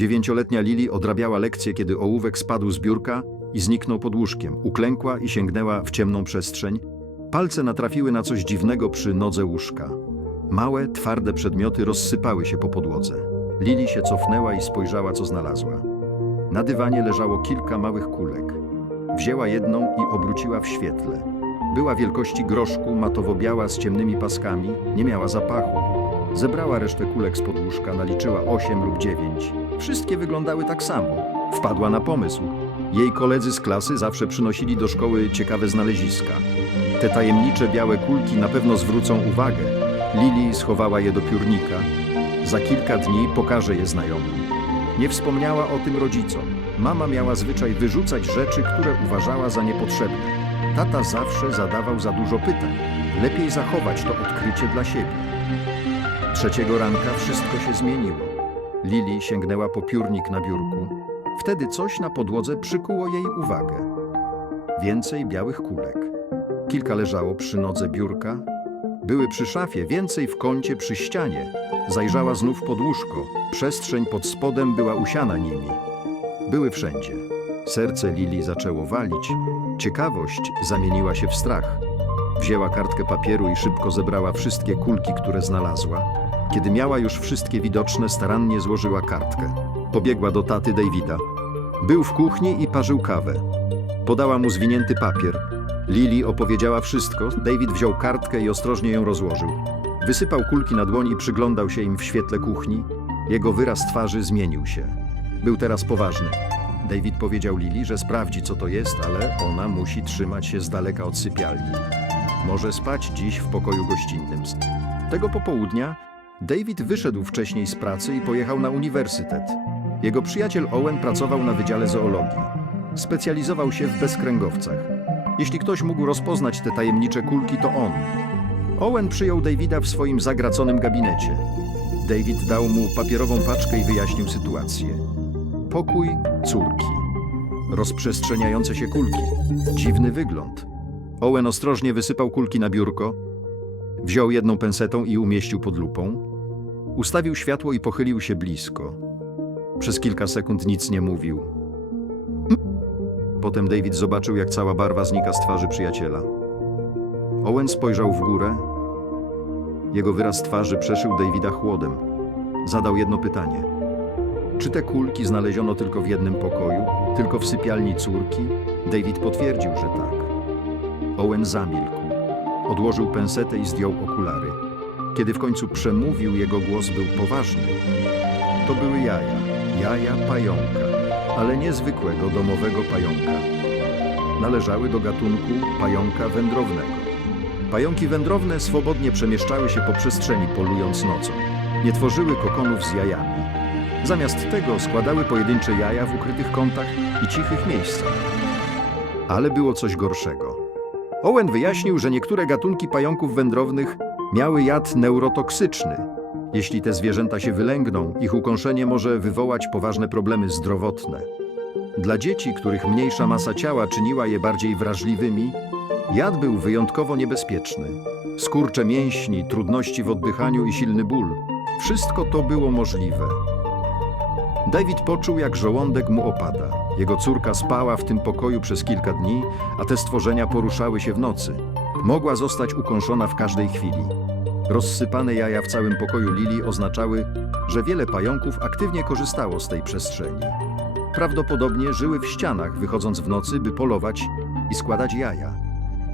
Dziewięcioletnia Lili odrabiała lekcję, kiedy ołówek spadł z biurka i zniknął pod łóżkiem. Uklękła i sięgnęła w ciemną przestrzeń. Palce natrafiły na coś dziwnego przy nodze łóżka. Małe, twarde przedmioty rozsypały się po podłodze. Lili się cofnęła i spojrzała, co znalazła. Na dywanie leżało kilka małych kulek. Wzięła jedną i obróciła w świetle. Była wielkości groszku, matowo-biała z ciemnymi paskami, nie miała zapachu. Zebrała resztę kulek z podłóżka, naliczyła osiem lub dziewięć. Wszystkie wyglądały tak samo. Wpadła na pomysł. Jej koledzy z klasy zawsze przynosili do szkoły ciekawe znaleziska. Te tajemnicze białe kulki na pewno zwrócą uwagę. Lili schowała je do piórnika. Za kilka dni pokaże je znajomym. Nie wspomniała o tym rodzicom. Mama miała zwyczaj wyrzucać rzeczy, które uważała za niepotrzebne. Tata zawsze zadawał za dużo pytań. Lepiej zachować to odkrycie dla siebie. Trzeciego ranka wszystko się zmieniło. Lili sięgnęła po piórnik na biurku. Wtedy coś na podłodze przykuło jej uwagę. Więcej białych kulek. Kilka leżało przy nodze biurka. Były przy szafie, więcej w kącie przy ścianie. Zajrzała znów pod łóżko. Przestrzeń pod spodem była usiana nimi. Były wszędzie. Serce Lili zaczęło walić. Ciekawość zamieniła się w strach. Wzięła kartkę papieru i szybko zebrała wszystkie kulki, które znalazła. Kiedy miała już wszystkie widoczne, starannie złożyła kartkę. Pobiegła do taty Davida. Był w kuchni i parzył kawę. Podała mu zwinięty papier. Lili opowiedziała wszystko. David wziął kartkę i ostrożnie ją rozłożył. Wysypał kulki na dłoń i przyglądał się im w świetle kuchni. Jego wyraz twarzy zmienił się. Był teraz poważny. David powiedział Lili, że sprawdzi, co to jest, ale ona musi trzymać się z daleka od sypialni. Może spać dziś w pokoju gościnnym. Tego popołudnia David wyszedł wcześniej z pracy i pojechał na uniwersytet. Jego przyjaciel Owen pracował na Wydziale Zoologii. Specjalizował się w bezkręgowcach. Jeśli ktoś mógł rozpoznać te tajemnicze kulki, to on. Owen przyjął Davida w swoim zagraconym gabinecie. David dał mu papierową paczkę i wyjaśnił sytuację. Pokój córki. Rozprzestrzeniające się kulki. Dziwny wygląd. Owen ostrożnie wysypał kulki na biurko, wziął jedną pensetą i umieścił pod lupą. Ustawił światło i pochylił się blisko. Przez kilka sekund nic nie mówił. Potem David zobaczył, jak cała barwa znika z twarzy przyjaciela. Owen spojrzał w górę. Jego wyraz twarzy przeszył Davida chłodem. Zadał jedno pytanie. Czy te kulki znaleziono tylko w jednym pokoju, tylko w sypialni córki? David potwierdził, że tak. Owen zamilkł. Odłożył pensetę i zdjął okulary. Kiedy w końcu przemówił, jego głos był poważny. To były jaja, jaja pająka, ale niezwykłego domowego pająka. Należały do gatunku pająka wędrownego. Pająki wędrowne swobodnie przemieszczały się po przestrzeni, polując nocą. Nie tworzyły kokonów z jajami. Zamiast tego składały pojedyncze jaja w ukrytych kątach i cichych miejscach. Ale było coś gorszego. Owen wyjaśnił, że niektóre gatunki pająków wędrownych miały jad neurotoksyczny. Jeśli te zwierzęta się wylęgną, ich ukąszenie może wywołać poważne problemy zdrowotne. Dla dzieci, których mniejsza masa ciała czyniła je bardziej wrażliwymi, jad był wyjątkowo niebezpieczny. Skurcze mięśni, trudności w oddychaniu i silny ból wszystko to było możliwe. David poczuł, jak żołądek mu opada. Jego córka spała w tym pokoju przez kilka dni, a te stworzenia poruszały się w nocy. Mogła zostać ukąszona w każdej chwili. Rozsypane jaja w całym pokoju Lili oznaczały, że wiele pająków aktywnie korzystało z tej przestrzeni. Prawdopodobnie żyły w ścianach, wychodząc w nocy, by polować i składać jaja.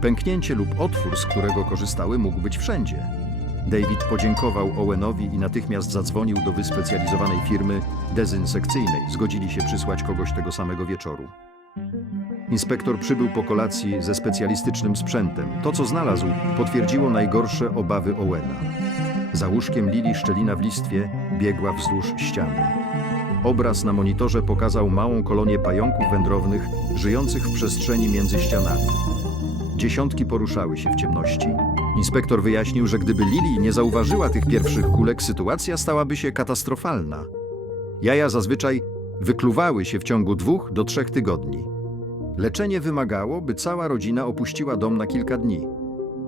Pęknięcie lub otwór, z którego korzystały, mógł być wszędzie. David podziękował Owenowi i natychmiast zadzwonił do wyspecjalizowanej firmy dezynsekcyjnej. Zgodzili się przysłać kogoś tego samego wieczoru. Inspektor przybył po kolacji ze specjalistycznym sprzętem. To, co znalazł, potwierdziło najgorsze obawy Owena. Za łóżkiem Lili szczelina w listwie biegła wzdłuż ściany. Obraz na monitorze pokazał małą kolonię pająków wędrownych żyjących w przestrzeni między ścianami. Dziesiątki poruszały się w ciemności. Inspektor wyjaśnił, że gdyby Lili nie zauważyła tych pierwszych kulek, sytuacja stałaby się katastrofalna. Jaja zazwyczaj wykluwały się w ciągu dwóch do trzech tygodni. Leczenie wymagało, by cała rodzina opuściła dom na kilka dni.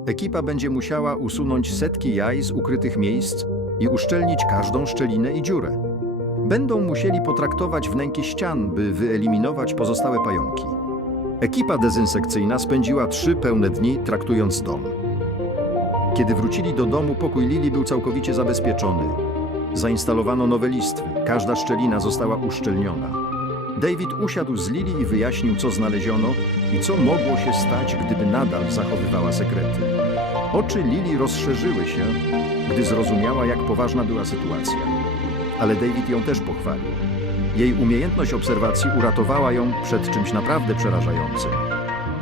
Ekipa będzie musiała usunąć setki jaj z ukrytych miejsc i uszczelnić każdą szczelinę i dziurę. Będą musieli potraktować wnęki ścian, by wyeliminować pozostałe pająki. Ekipa dezynsekcyjna spędziła trzy pełne dni traktując dom. Kiedy wrócili do domu, pokój Lili był całkowicie zabezpieczony. Zainstalowano nowe listwy, każda szczelina została uszczelniona. David usiadł z Lili i wyjaśnił, co znaleziono i co mogło się stać, gdyby nadal zachowywała sekrety. Oczy Lili rozszerzyły się, gdy zrozumiała, jak poważna była sytuacja. Ale David ją też pochwalił. Jej umiejętność obserwacji uratowała ją przed czymś naprawdę przerażającym.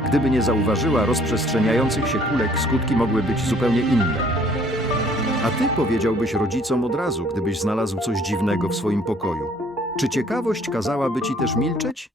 Gdyby nie zauważyła rozprzestrzeniających się kulek, skutki mogły być zupełnie inne. A ty powiedziałbyś rodzicom od razu, gdybyś znalazł coś dziwnego w swoim pokoju. Czy ciekawość kazałaby ci też milczeć?